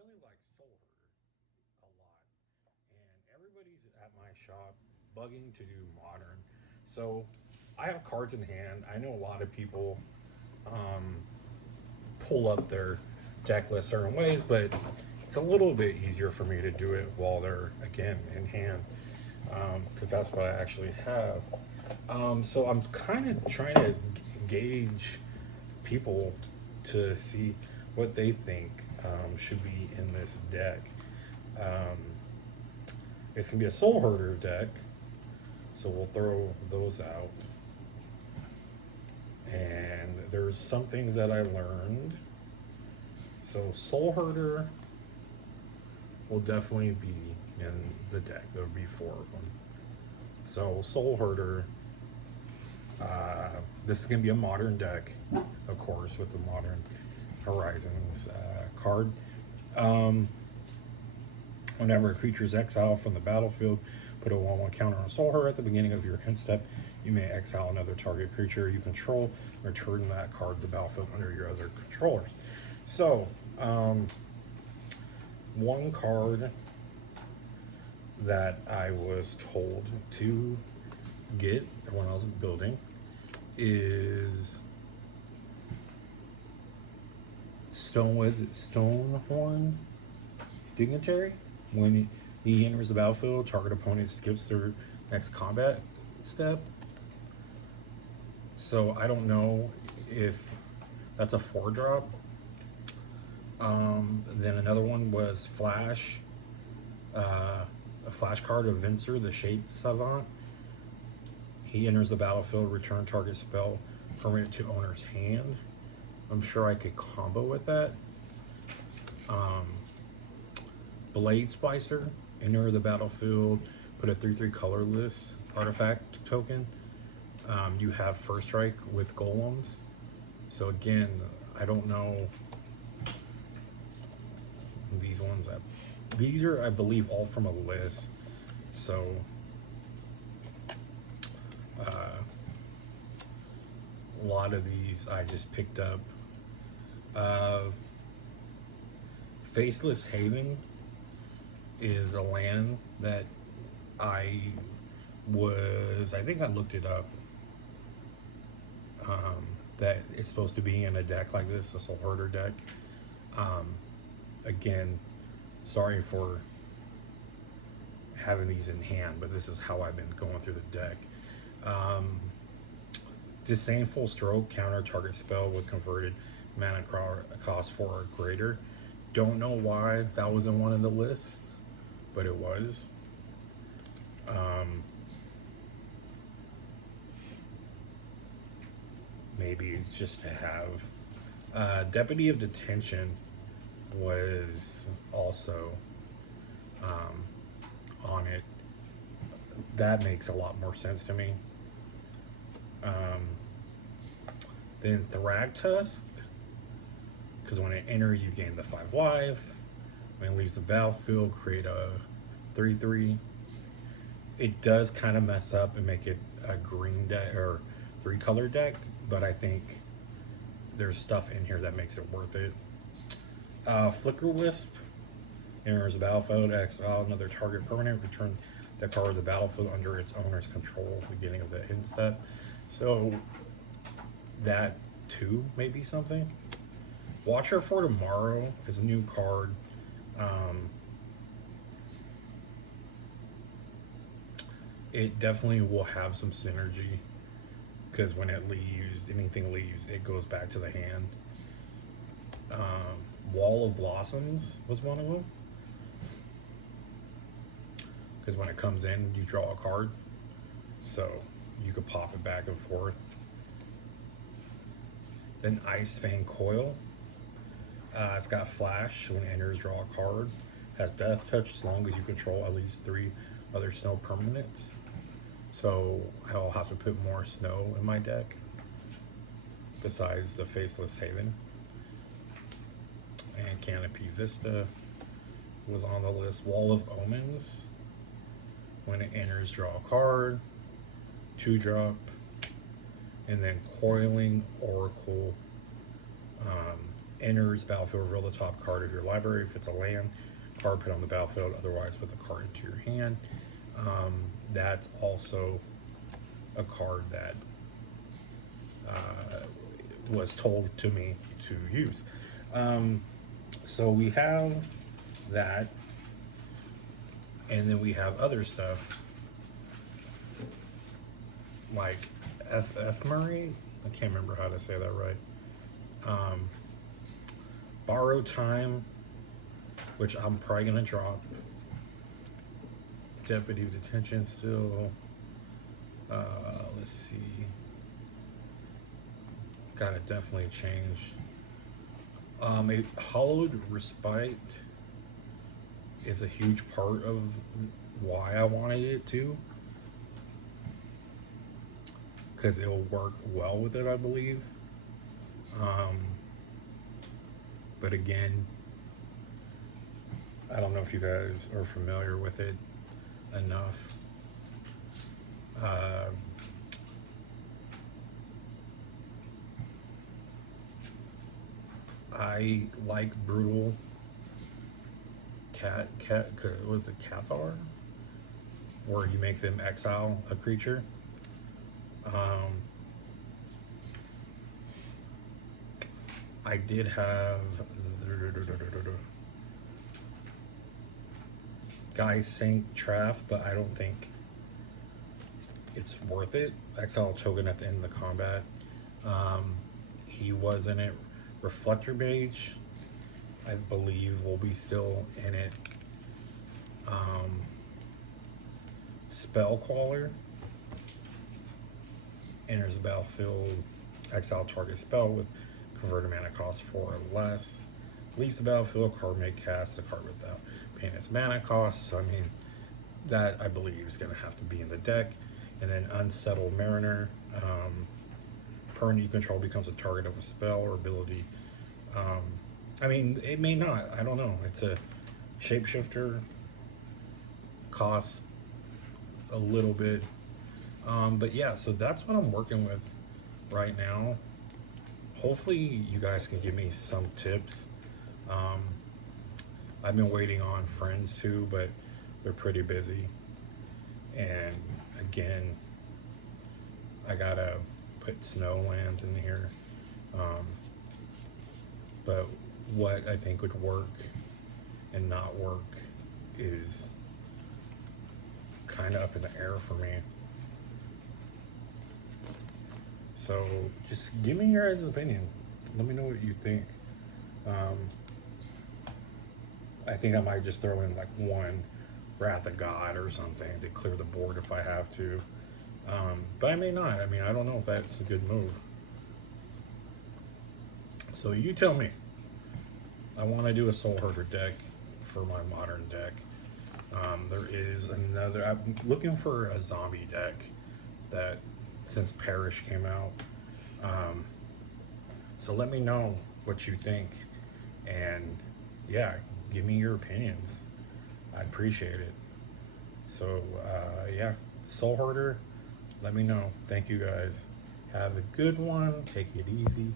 really like Soulherder a lot, and everybody's at my shop bugging to do modern. So I have cards in hand. I know a lot of people um, pull up their deck list certain ways, but it's a little bit easier for me to do it while they're again in hand because that's what I actually have. So I'm kind of trying to gauge people to see what they think should be in this deck. Um, it's gonna be a Soul Herder deck, so we'll throw those out. And there's some things that I learned. So Soul Herder will definitely be in the deck. There will be four of them. So Soul Herder, this is gonna be a modern deck, of course, with the Modern Horizons card. Um, Whenever a creature is exiled from the battlefield, put a 1/1 counter on Soul Herder at the beginning of your end step. You may exile another target creature you control, return that card to the battlefield under your other controllers. So, one card that I was told to get when I was building is Stonehorn Dignitary. When he enters the battlefield, target opponent skips their next combat step. So I don't know if that's a 4 drop. Then another one was a flash card of Vincer, the Shape Savant. He enters the battlefield, return target spell permanent to owner's hand. I'm sure I could combo with that. Um, Blade Splicer, enter the battlefield, put a 3/3 colorless artifact token. You have first strike with golems. So again, I don't know these ones. These are, I believe, all from a list. So uh, a lot of these I just picked up. Uh, Faceless Haven is a land that I I think I looked it up. That it's supposed to be in a deck like this, a Soul Herder deck. Um, Again, sorry for having these in hand, but this is how I've been going through the deck. Um, Disdainful Stroke, counter target spell with converted mana cost 4 or greater. Don't know why that was in one of the lists, but it was. Um, Maybe it's just to have. Deputy of Detention was also um, on it. That makes a lot more sense to me. Um, then Thragtusk, because when it enters, you gain the 5 life. When it leaves the battlefield, create a 3/3. It does kind of mess up and make it a green deck or 3-color deck, but I think there's stuff in here that makes it worth it. Flicker Wisp, enters the battlefield, exile another target permanent, return that card to the battlefield under its owner's control, beginning of the end step. So that too may be something. Watcher for Tomorrow is a new card. Um, it definitely will have some synergy because when it leaves, anything leaves, it goes back to the hand. Wall of Blossoms was one of them because when it comes in, you draw a card, so you could pop it back and forth. Then Ice Fang Coil. It's got Flash. When it enters, draw a card. Has Death Touch as long as you control at least 3 other snow permanents. So I'll have to put more snow in my deck besides the Faceless Haven. And Canopy Vista was on the list. Wall of Omens. When it enters, draw a card. 2-drop. And then Coiling Oracle. Enters battlefield, reveal the top card of your library. If it's a land, card put on the battlefield, otherwise put the card into your hand. That's also a card that was told to me to use. So we have that, and then we have other stuff like Murray. I can't remember how to say that right. Borrow Time, which I'm probably gonna drop. Deputy of Detention still. Let's see. Gotta definitely change. A Hollowed Respite is a huge part of why I wanted it to, because it'll work well with it, I believe. But again, I don't know if you guys are familiar with it enough. I like Brutal was it Cathar? Where you make them exile a creature. I did have Guy Saint Traff, but I don't think it's worth it. Exile token at the end of the combat. He was in it. Reflector Mage, I believe, will be still in it. Spellcaller, enters the battlefield, exile target spell with converted mana cost 4 or less. Leaves the battlefield, card may cast a card without paying its mana cost. So I mean, that I believe is going to have to be in the deck. And then Unsettled Mariner. Permanent you control becomes a target of a spell or ability. I mean, it may not. I don't know. It's a shapeshifter. Costs a little bit. But yeah, so that's what I'm working with right now. Hopefully you guys can give me some tips. I've been waiting on friends too, but they're pretty busy. And again, I gotta put Snowlands in here. But what I think would work and not work is kind of up in the air for me. So just give me your guys' opinion. Let me know what you think. I think I might just throw in like one Wrath of God or something to clear the board if I have to. But I may not. I mean, I don't know if that's a good move. So you tell me. I want to do a Soulherder deck for my modern deck. There is another. I'm looking for a zombie deck that, since Perish came out. So let me know what you think. And yeah, give me your opinions. I'd appreciate it. So yeah, Soulherder, let me know. Thank you guys. Have a good one. Take it easy.